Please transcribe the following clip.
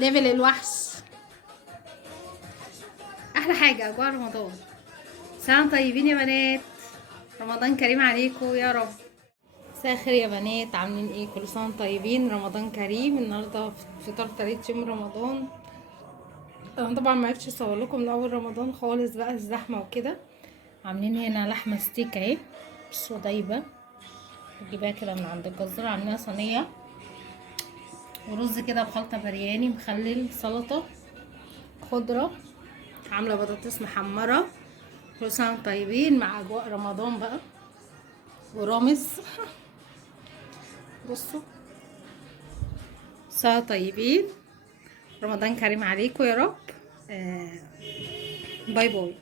ليفل الوحش. احلى حاجه اجواء رمضان. سلام طيبين يا بنات، رمضان كريم عليكم يا رب. مساء الخير يا بنات، عاملين ايه؟ كل سنه وانتم طيبين، رمضان كريم. النهارده فطار تالت يوم رمضان. انا طبعا ما عرفتش اصور لكم من اول رمضان خالص بقى، الزحمه وكده. عاملين هنا لحمه ستيك اهي، بصوا دايبه، بجيبها كده من عند الجزار. عاملينها صينيه ورز كده بخلطه برياني، مخلل، سلطه، خضره، عامله بطاطس محمره. كل سنه وانتم طيبين مع اجواء رمضان بقى ورامز. بصوا، سنه طيبين، رمضان كريم عليكم يا رب. باي باي.